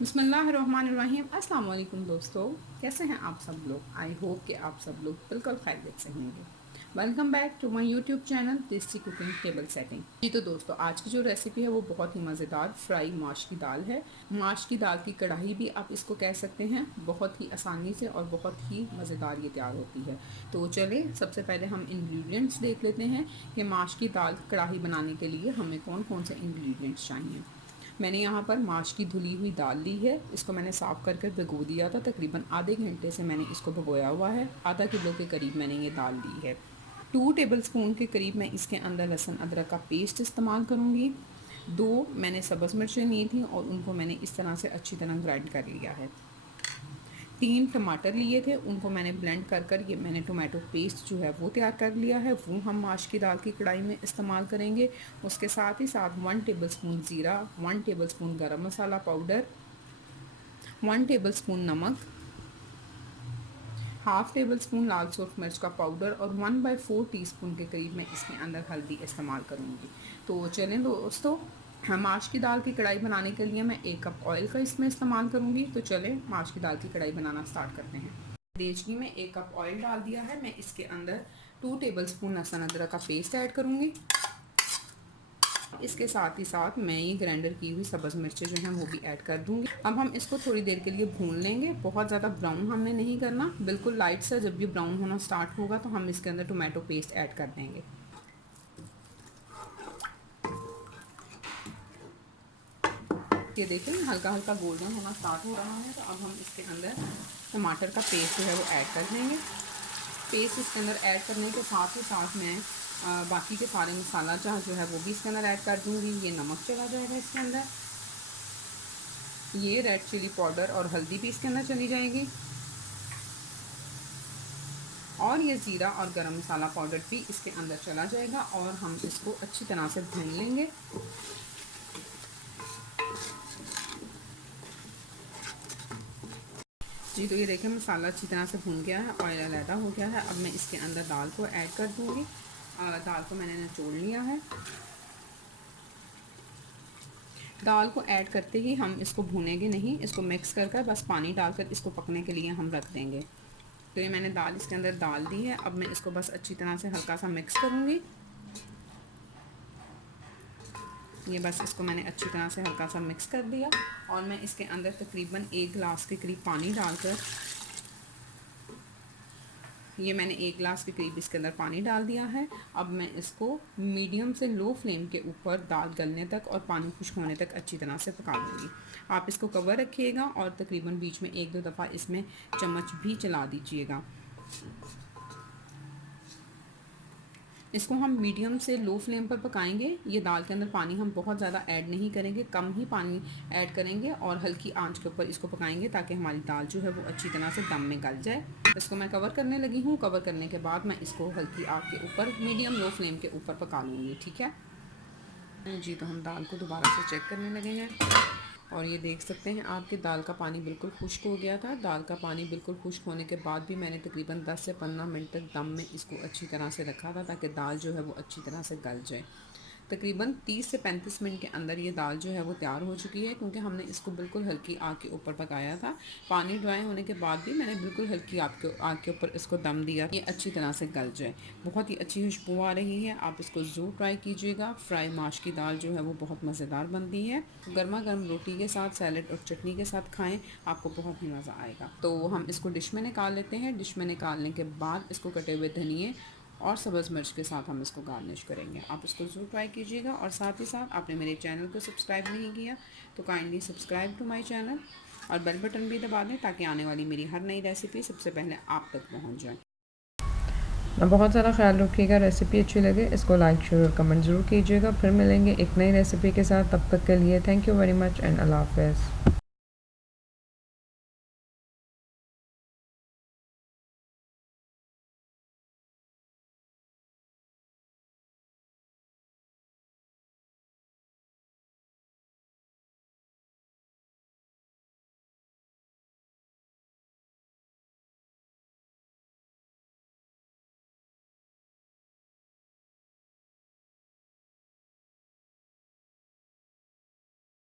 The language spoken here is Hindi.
बिस्मिल्लाहिर्रहमानिर्रहीम। अस्सलाम वालेकुम दोस्तों, कैसे हैं आप सब लोग। आई होप कि आप सब लोग बिल्कुल खैरियत से होंगे। Welcome back to my YouTube channel tasty cooking table setting. जी तो दोस्तों, आज की जो रेसिपी है वो बहुत ही मज़ेदार फ्राई माश की दाल है। माश की दाल की कढ़ाई भी आप इसको कह सकते हैं। बहुत ही आसानी से और बहुत ही मज़ेदार ये तैयार होती है। तो चलें, सबसे पहले हम इंग्रेडिएंट्स देख लेते हैं कि माश की दाल कढ़ाई बनाने के लिए हमें कौन कौन से इंग्रेडिएंट्स चाहिए। मैंने यहाँ पर माश की धुली हुई दाल ली है। इसको मैंने साफ़ कर कर भिगो दिया था। तकरीबन आधे घंटे से मैंने इसको भिगोया हुआ है। आधा किलो के करीब मैंने ये दाल ली है। 2 टेबलस्पून के करीब मैं इसके अंदर लहसुन अदरक का पेस्ट इस्तेमाल करूँगी। 2 मैंने सब्ज़ मिर्चें ली थी और उनको मैंने इस तरह से अच्छी तरह ग्राइंड कर लिया है। 3 टमाटर लिए थे, उनको मैंने ब्लेंड कर कर ये मैंने टोमेटो पेस्ट जो है वो तैयार कर लिया है। वो हम माश की दाल की कढ़ाई में इस्तेमाल करेंगे। उसके साथ ही साथ 1 टेबलस्पून ज़ीरा, 1 टेबलस्पून गरम मसाला पाउडर, 1 टेबलस्पून नमक, हाफ़ टेबल स्पून लाल सूरख मिर्च का पाउडर और 1/4 टीस्पून के करीब मैं इसके अंदर हल्दी इस्तेमाल करूँगी। तो चलें दोस्तों, माश की दाल की कढ़ाई बनाने के लिए मैं 1 कप ऑयल का इसमें इस्तेमाल करूँगी। तो चलें माश की दाल की कढ़ाई बनाना स्टार्ट करते हैं। देचनी में 1 कप ऑयल डाल दिया है। मैं इसके अंदर 2 टेबल स्पून लहसुन अदरक का पेस्ट ऐड करूँगी। इसके साथ ही साथ मैं ये ग्राइंडर की हुई सब्ज़ मिर्चें जो हैं वो भी ऐड कर दूंगी। अब हम इसको थोड़ी देर के लिए भून लेंगे। बहुत ज़्यादा ब्राउन हमने नहीं करना, बिल्कुल लाइट सा। जब ये ब्राउन होना स्टार्ट होगा तो हम इसके अंदर टोमेटो पेस्ट ऐड कर देंगे। ये देखें हल्का हल्का गोल्डन होना स्टार्ट हो रहा है। तो अब हम इसके अंदर टमाटर का पेस्ट जो है वो ऐड कर देंगे। पेस्ट इसके अंदर ऐड करने के साथ ही साथ मैं बाकी के सारे मसाला जो है वो भी इसके अंदर ऐड कर दूँगी। ये नमक चला जाएगा इसके अंदर, ये रेड चिली पाउडर और हल्दी भी इसके अंदर चली जाएगी, और ये ज़ीरा और गरम मसाला पाउडर भी इसके अंदर चला जाएगा। और हम इसको अच्छी तरह से भून लेंगे। जी तो ये देखें मसाला अच्छी तरह से भून गया है, ऑयल अलहदा हो गया है। अब मैं इसके अंदर दाल को ऐड कर दूँगी। दाल को मैंने निचोड़ लिया है। दाल को ऐड करते ही हम इसको भूनेंगे नहीं, इसको मिक्स कर कर बस पानी डालकर इसको पकने के लिए हम रख देंगे। तो ये मैंने दाल इसके अंदर डाल दी है। अब मैं इसको बस अच्छी तरह से हल्का सा मिक्स करूँगी। ये बस इसको मैंने अच्छी तरह से हल्का सा मिक्स कर दिया और मैं इसके अंदर तकरीबन 1 गिलास के करीब पानी डालकर, ये मैंने 1 गिलास के करीब इसके अंदर पानी डाल दिया है। अब मैं इसको मीडियम से लो फ्लेम के ऊपर दाल गलने तक और पानी खुश्क होने तक अच्छी तरह से पका लूँगी। आप इसको कवर रखिएगा और तकरीबन बीच में 1-2 दफ़ा इसमें चम्मच भी चला दीजिएगा। इसको हम मीडियम से लो फ्लेम पर पकाएंगे। ये दाल के अंदर पानी हम बहुत ज़्यादा ऐड नहीं करेंगे, कम ही पानी ऐड करेंगे और हल्की आंच के ऊपर इसको पकाएंगे ताकि हमारी दाल जो है वो अच्छी तरह से दम में गल जाए। इसको मैं कवर करने लगी हूँ। कवर करने के बाद मैं इसको हल्की आग के ऊपर मीडियम लो फ्लेम के ऊपर पका लूँगी। ठीक है जी, तो हम दाल को दोबारा से चेक करने लगे हैं और ये देख सकते हैं आपकी दाल का पानी बिल्कुल खुश्क हो गया था। दाल का पानी बिल्कुल खुश्क होने के बाद भी मैंने तकरीबन 10 से 15 मिनट तक दम में इसको अच्छी तरह से रखा था ताकि दाल जो है वो अच्छी तरह से गल जाए। तकरीबन 30 से 35 मिनट के अंदर ये दाल जो है वो तैयार हो चुकी है, क्योंकि हमने इसको बिल्कुल हल्की आग के ऊपर पकाया था। पानी ड्राई होने के बाद भी मैंने बिल्कुल हल्की आग के ऊपर इसको दम दिया, ये अच्छी तरह से गल जाए। बहुत ही अच्छी खुशबू आ रही है, आप इसको ज़रूर ट्राई कीजिएगा। फ्राई माश की दाल जो है वो बहुत मज़ेदार बनती है। गर्मा गर्म रोटी के साथ, सैलड और चटनी के साथ खाएँ, आपको बहुत ही मज़ा आएगा। तो हम इसको डिश में निकाल लेते हैं। डिश में निकालने के बाद इसको कटे हुए धनिए और सब्ज़ मिर्च के साथ हम इसको गार्निश करेंगे। आप इसको ज़रूर ट्राई कीजिएगा। और साथ ही साथ आपने मेरे चैनल को सब्सक्राइब नहीं किया तो kindly subscribe to my channel और बेल बटन भी दबा दें ताकि आने वाली मेरी हर नई रेसिपी सबसे पहले आप तक पहुंच जाए। बहुत ज़्यादा ख्याल रखिएगा, रेसिपी अच्छी लगे इसको लाइक शेयर और कमेंट ज़रूर कीजिएगा। फिर मिलेंगे एक नई रेसिपी के साथ, तब तक के लिए thank you very much and अल्लाह हाफ़िज़।